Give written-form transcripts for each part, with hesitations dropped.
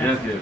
Yes, yes.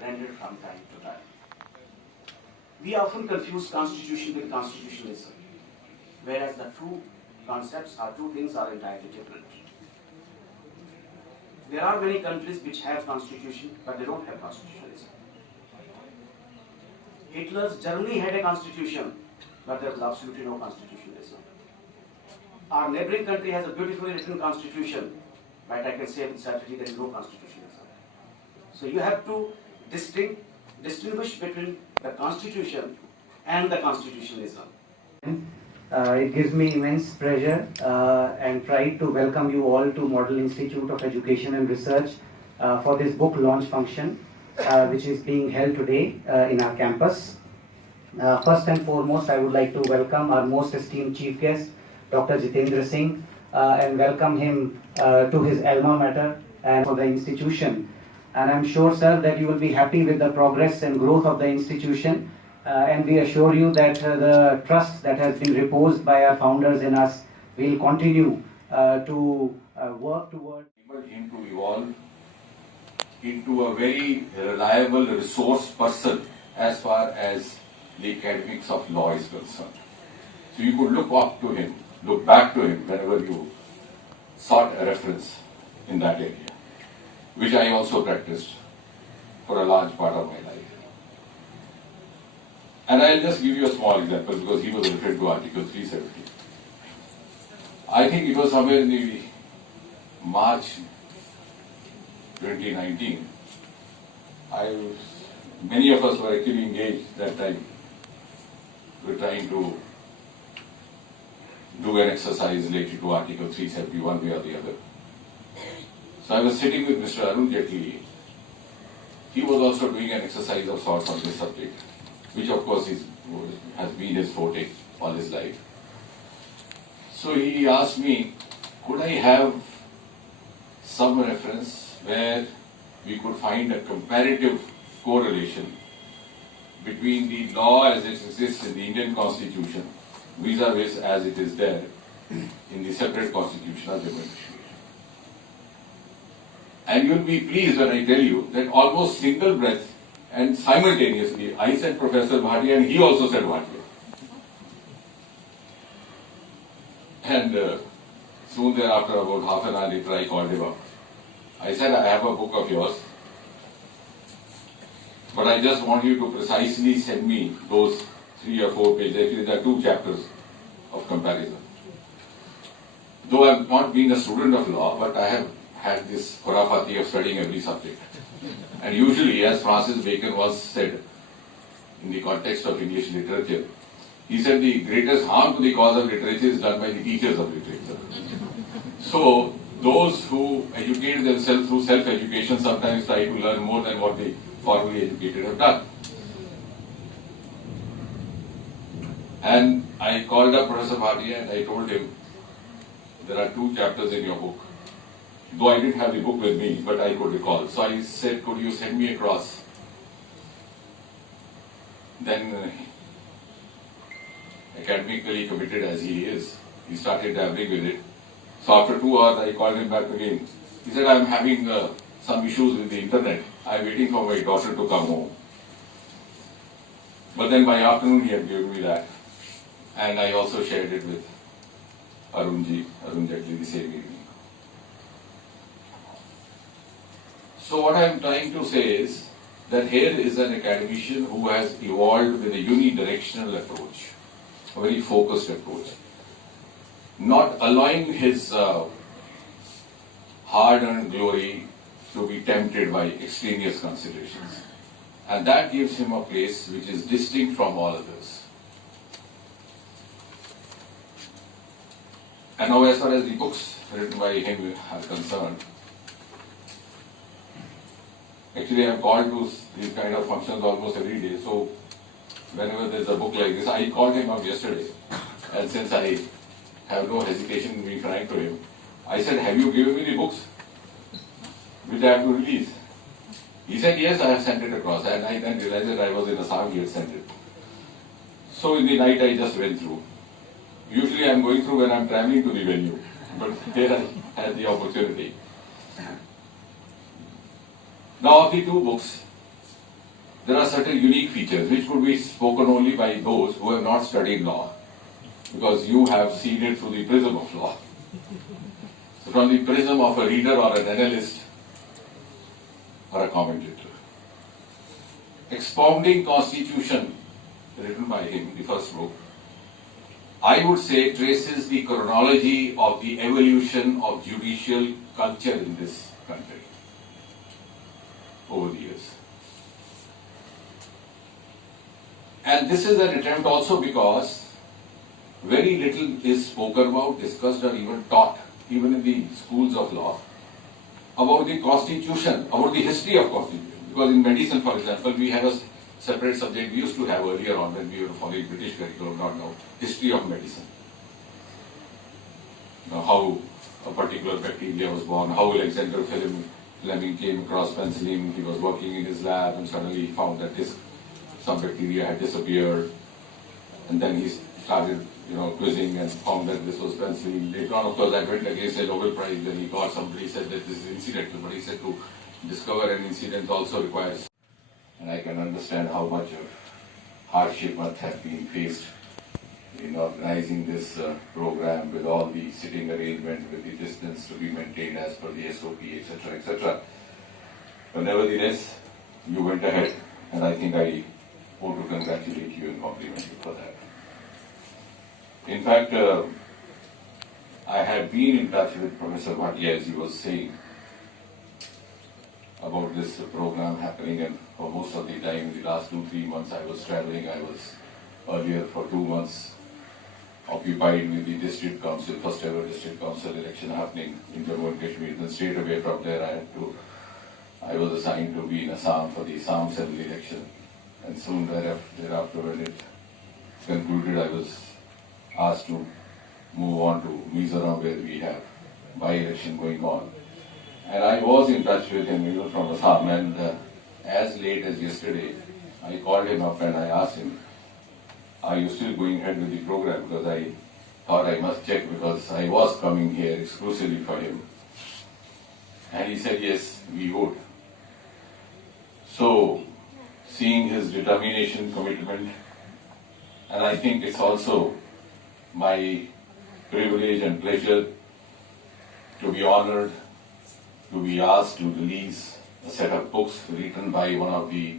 Rendered from time to time. We often confuse constitution with constitutionalism, whereas the two concepts or two things are entirely different. There are many countries which have constitution, but they don't have constitutionalism. Hitler's Germany had a constitution, but there was absolutely no constitutionalism. Our neighboring country has a beautifully written constitution, but I can say with certainty there is no constitutionalism. So you have to distinguish between the constitution and the constitutionalism. It gives me immense pleasure and pride to welcome you all to Model Institute of Education and Research for this book launch function which is being held today in our campus. First and foremost, I would like to welcome our most esteemed chief guest, Dr. Jitendra Singh, and welcome him to his alma mater and for the institution. And I'm sure, sir, that you will be happy with the progress and growth of the institution. And we assure you that the trust that has been reposed by our founders in us will continue to work toward. Enable him to evolve into a very reliable resource person as far as the academics of law is concerned. So you could look up to him, look back to him whenever you sought a reference in that area, which I also practiced for a large part of my life. And I'll just give you a small example because he was referred to Article 370. I think it was somewhere in the March 2019. Many of us were actually engaged that time. We were trying to do an exercise related to Article 370 one way or the other. So I was sitting with Mr. Arun Jaitley. He was also doing an exercise of sorts on this subject, which of course has been his forte all his life. So he asked me, could I have some reference where we could find a comparative correlation between the law as it exists in the Indian Constitution vis-a-vis as it is there in the separate constitution of Jammu and Kashmir. And you'll be pleased when I tell you that almost single breath and simultaneously I said Professor Bhatia and he also said Bhatia. And soon thereafter, about half an hour later, I called him up. I said, I have a book of yours, but I just want you to precisely send me those 3 or 4 pages. Actually, there are 2 chapters of comparison. Though I have not been a student of law, but I have had this khurafati of studying every subject. And usually, as Francis Bacon once said, in the context of English literature, he said the greatest harm to the cause of literature is done by the teachers of literature. So, those who educate themselves through self-education sometimes try to learn more than what the formally educated have done. And I called up Professor Bhatia and I told him, there are 2 chapters in your book. Though I didn't have the book with me, but I could recall. So I said, could you send me across? Then, academically committed as he is, he started dabbling with it. So after 2 hours, I called him back again. He said, I'm having some issues with the internet. I'm waiting for my daughter to come home. But then by afternoon, he had given me that. And I also shared it with Arun Jaitley the same evening. So what I'm trying to say is that here is an academician who has evolved with a unidirectional approach, a very focused approach. not allowing his hard-earned glory to be tempted by extraneous considerations. And that gives him a place which is distinct from all others. And now, as far as the books written by him are concerned, actually I am called to these kind of functions almost every day. So whenever there's a book like this, I called him up yesterday. And since I have no hesitation in being frank to him, I said, have you given me the books which I have to release? He said, yes, I have sent it across. And I then realized that I was in Assam, he had sent it. So in the night I just went through. Usually I am going through when I am traveling to the venue. But here I had the opportunity. Now of the two books, there are certain unique features which could be spoken only by those who have not studied law. Because you have seen it through the prism of law. So from the prism of a reader or an analyst or a commentator. Expounding Constitution, written by him, the first book, I would say traces the chronology of the evolution of judicial culture in this country over the years. And this is an attempt also because very little is spoken about, discussed or even taught, even in the schools of law, about the Constitution, about the history of Constitution. Because in medicine, for example, we have a separate subject we used to have earlier on when we were following British curriculum, not now, history of medicine. Now, how a particular bacteria was born, how Alexander Fleming came across penicillin, he was working in his lab and suddenly he found that some bacteria had disappeared, and then he started quizzing and found that this was penicillin. Later on, of course, that went against a Nobel Prize when he got, somebody said that this is incidental, but he said to discover an incident also requires. And I can understand how much of hardship must have been faced in organizing this program with all the sitting arrangement, with the distance to be maintained as per the SOP, etc., etc. But nevertheless, you went ahead, and I think I want to congratulate you and compliment you for that. In fact, I had been in touch with Professor Bhatia, as he was saying, about this program happening, and for most of the time, in the last 2-3 months, I was traveling. I was earlier for 2 months occupied with the district council, first ever district council election happening in Jammu and Kashmir. Then straight away from there, I was assigned to be in Assam for the Assam Assembly election. And soon thereafter, when it concluded, I was asked to move on to Mizoram, where we have by-election going on. And I was in touch with him even from Assam, and as late as yesterday, I called him up and I asked him, are you still going ahead with the program? Because I thought I must check, because I was coming here exclusively for him. And he said, yes, we would. So, seeing his determination, commitment, and I think it's also my privilege and pleasure to be honored to be asked to release a set of books written by one of the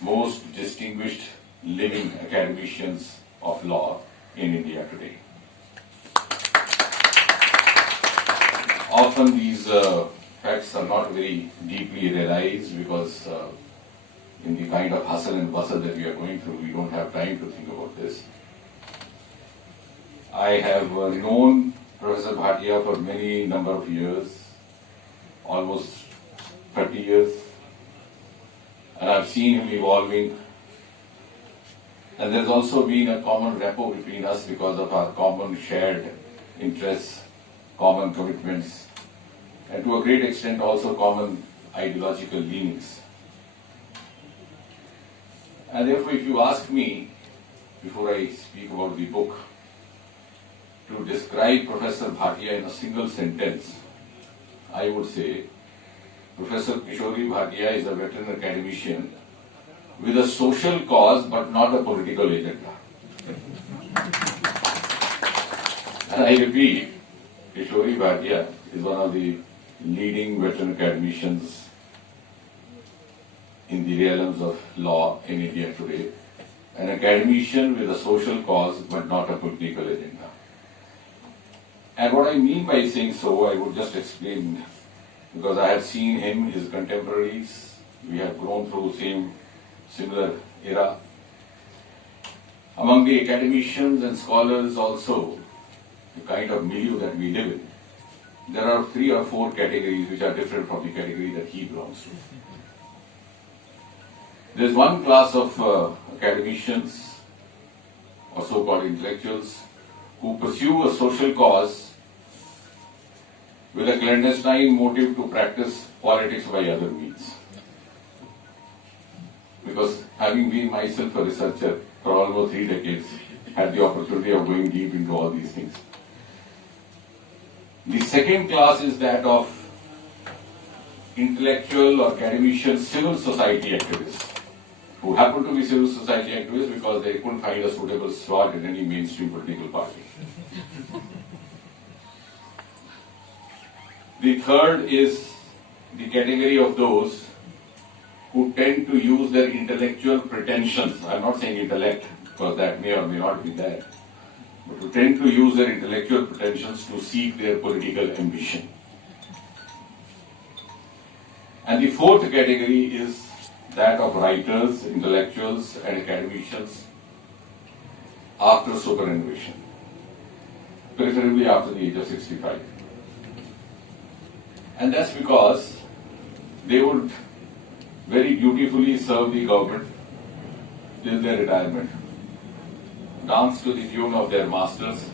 most distinguished living academicians of law in India today. Often these facts are not very deeply realized because in the kind of hustle and bustle that we are going through, we don't have time to think about this. I have known Professor Bhatia for many number of years, almost 30 years, and I've seen him evolving. And there's also been a common rapport between us because of our common shared interests, common commitments, and to a great extent also common ideological leanings. And therefore, if you ask me, before I speak about the book, to describe Professor Bhatia in a single sentence, I would say Professor Kishori Bhatia is a veteran academician with a social cause but not a political agenda. And I repeat, Kishori Bhatia is one of the leading veteran academicians in the realms of law in India today, an academician with a social cause but not a political agenda. And what I mean by saying so, I would just explain, because I have seen him, his contemporaries, we have grown through similar era. Among the academicians and scholars also, the kind of milieu that we live in, there are 3 or 4 categories which are different from the category that he belongs to. There is one class of academicians or so-called intellectuals who pursue a social cause with a clandestine motive to practice politics by other means. Because having been myself a researcher for almost 3 decades, had the opportunity of going deep into all these things. The second class is that of intellectual or academician civil society activists, who happen to be civil society activists because they couldn't find a suitable slot in any mainstream political party. The third is the category of those who tend to use their intellectual pretensions. I'm not saying intellect, because that may or may not be there, but who tend to use their intellectual pretensions to seek their political ambition. And the fourth category is that of writers, intellectuals, and academicians after superannuation, preferably after the age of 65. And that's because they would very dutifully serve the government till their retirement, dance to the tune of their masters,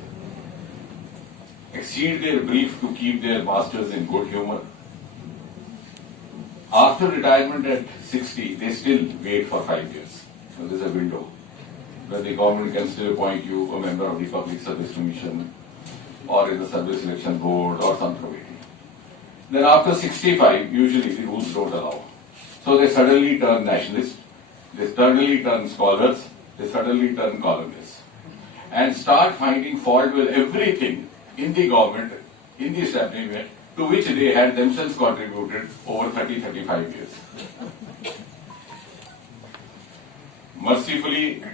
exceed their brief to keep their masters in good humor. After retirement at 60, they still wait for 5 years. So there's a window where the government can still appoint you a member of the Public Service Commission or in the Service Selection Board or some committee. Then after 65, usually the rules don't allow. So they suddenly turn nationalists, they suddenly turn scholars, they suddenly turn columnists, and start finding fault with everything in the government, in the establishment, to which they had themselves contributed over 30-35 years. Mercifully,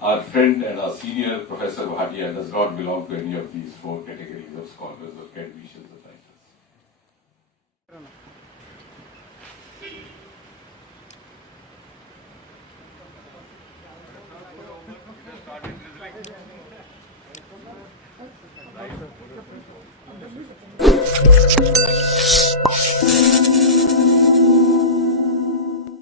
our friend and our senior Professor Bhatia does not belong to any of these 4 categories of scholars or academicians or writers.